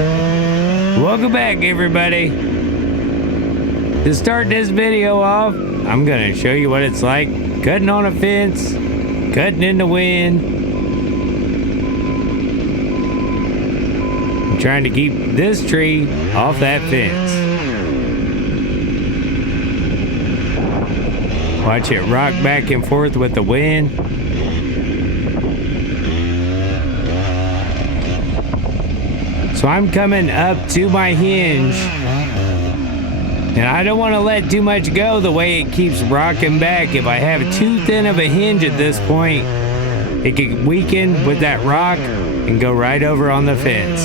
Welcome back, everybody. To start this video off, I'm gonna show you what it's like cutting on a fence, cutting in the wind. I'm trying to keep this tree off that fence. Watch it rock back and forth with the wind. So I'm coming up to my hinge, and I don't want to let too much go the way it keeps rocking back. If I have too thin of a hinge at this point, it could weaken with that rock and go right over on the fence.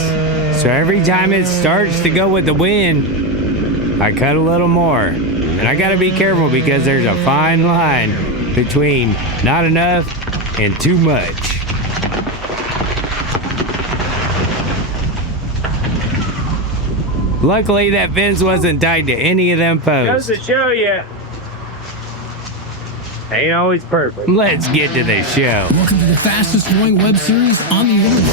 So every time it starts to go with the wind, I cut a little more. And I gotta be careful because there's a fine line between not enough and too much. Luckily, that fence wasn't tied to any of them posts. Just to show you, ain't always perfect. Let's get to the show. Welcome to the fastest growing web series on the internet.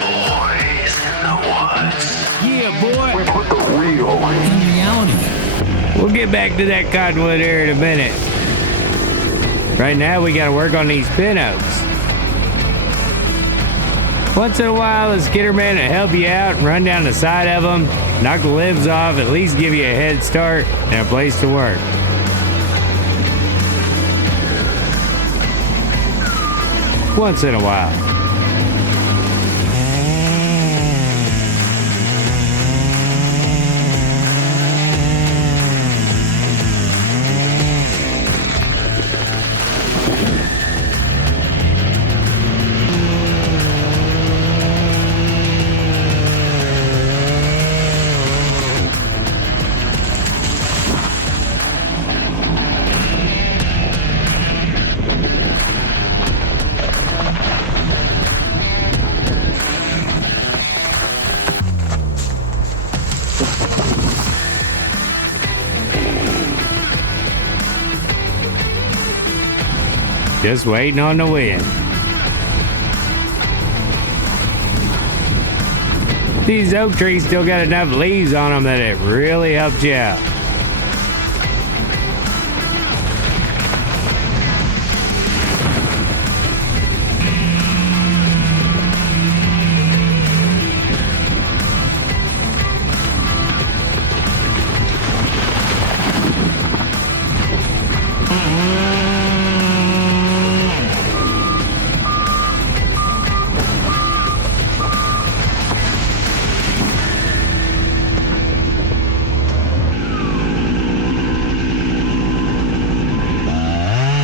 Boys in the woods. Yeah, boy. We put the real In reality. We'll get back to that cottonwood here in a minute. Right now, we gotta work on these pin oaks. Once in a while, a skidder man will help you out and run down the side of them, knock the limbs off, at least give you a head start and a place to work. Once in a while. Just waiting on the wind. These oak trees still got enough leaves on them that it really helps you out.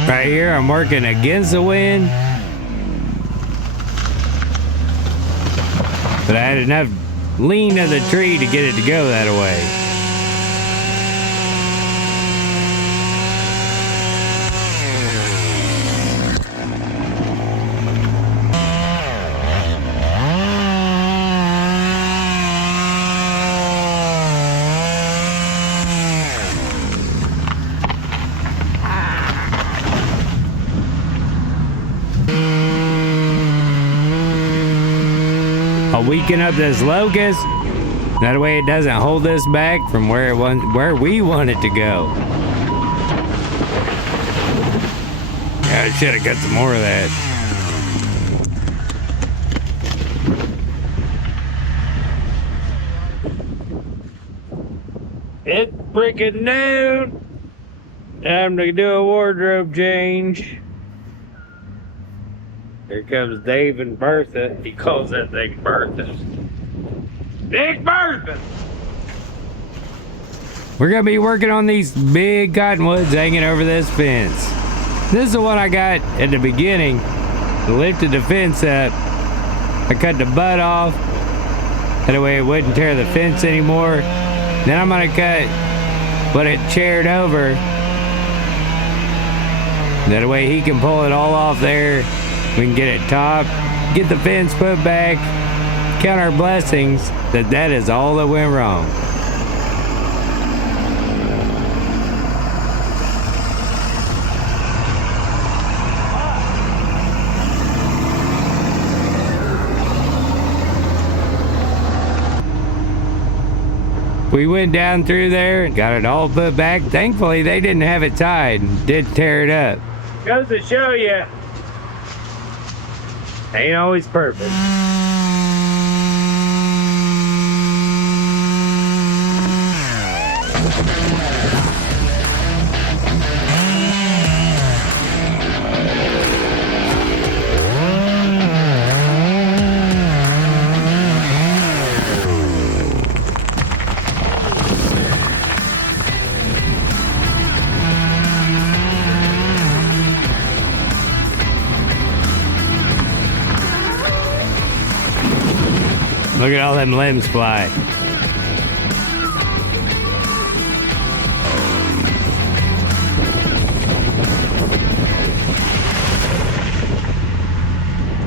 Right here, I'm working against the wind. But I had enough lean of the tree to get it to go that way. I'll weaken up this locust. That way it doesn't hold this back from where we want it to go. Yeah, I should have got some more of that. It's freaking noon. Time to do a wardrobe change. Here comes Dave and Bertha. He calls that thing Bertha. Big Bertha! We're gonna be working on these big cottonwoods hanging over this fence. This is the one I got at the beginning. I lifted the fence up. I cut the butt off. That way it wouldn't tear the fence anymore. Then I'm gonna cut what it chaired over. That way he can pull it all off there. We can get it topped, get the fence put back, count our blessings that is all that went wrong. We went down through there and got it all put back. Thankfully, they didn't have it tied and did tear it up. Goes to show you, ain't always perfect. Look at all them limbs fly.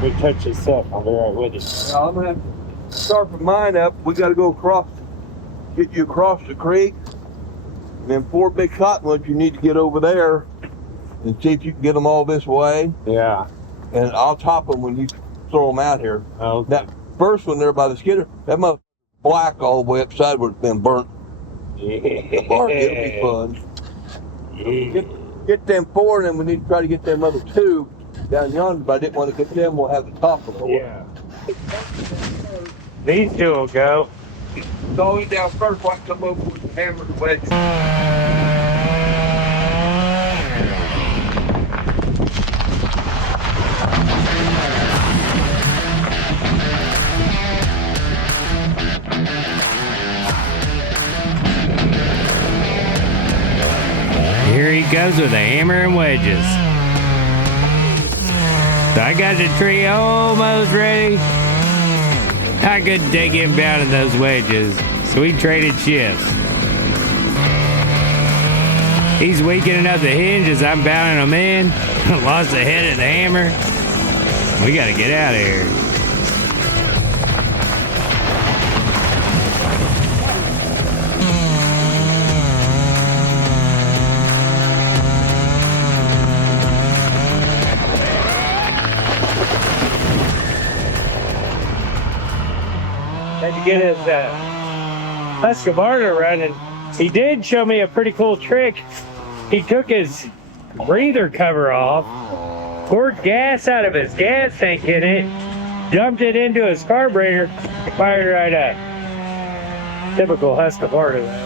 We touch this up, I'll be right with you. I'm gonna have to sharpen mine up. We gotta go across, get you across the creek. And then 4 big cottonwoods you need to get over there and see if you can get them all this way. Yeah. And I'll top them when you throw them out here. Okay. That first one there by the skidder, that motherfucker's black all the way upside where it's been burnt. It'll be fun. Get them 4, and then we need to try to get them other 2 down yonder, but I didn't want to get them. We'll have the top of them. Yeah. These 2 will go. It's always down first, watch come over with the hammer and wedge. Here he goes with a hammer and wedges. So I got the tree almost ready. I couldn't take him down in those wedges, so we traded shifts. He's weakening up the hinge as I'm bounding him in. Lost the head of the hammer. We gotta get out of here. Had to get his Husqvarna running. He did show me a pretty cool trick. He took his breather cover off, poured gas out of his gas tank in it, dumped it into his carburetor, and fired it right up. Typical Husqvarna though.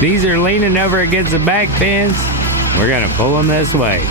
These are leaning over against the back fence. We're gonna pull them this way.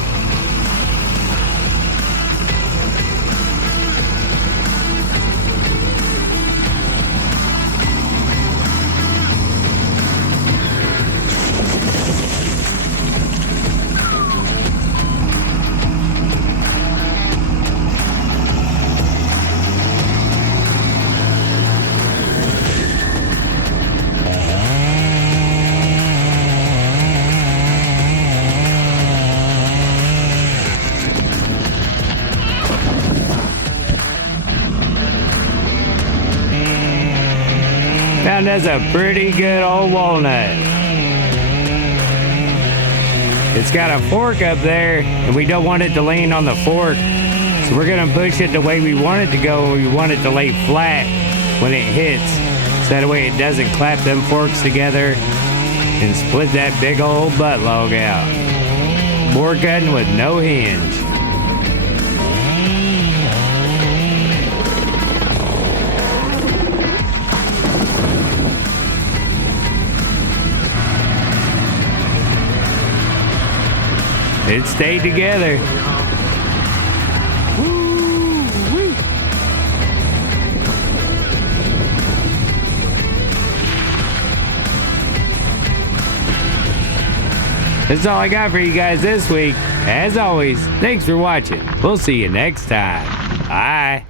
Found us a pretty good old walnut. It's got a fork up there, and we don't want it to lean on the fork. So we're gonna push it the way we want it to go. We want it to lay flat when it hits. So that way it doesn't clap them forks together and split that big old butt log out. Board cutting with no hinge. It stayed together. Woo-wee. That's all I got for you guys this week. As always, thanks for watching. We'll see you next time. Bye.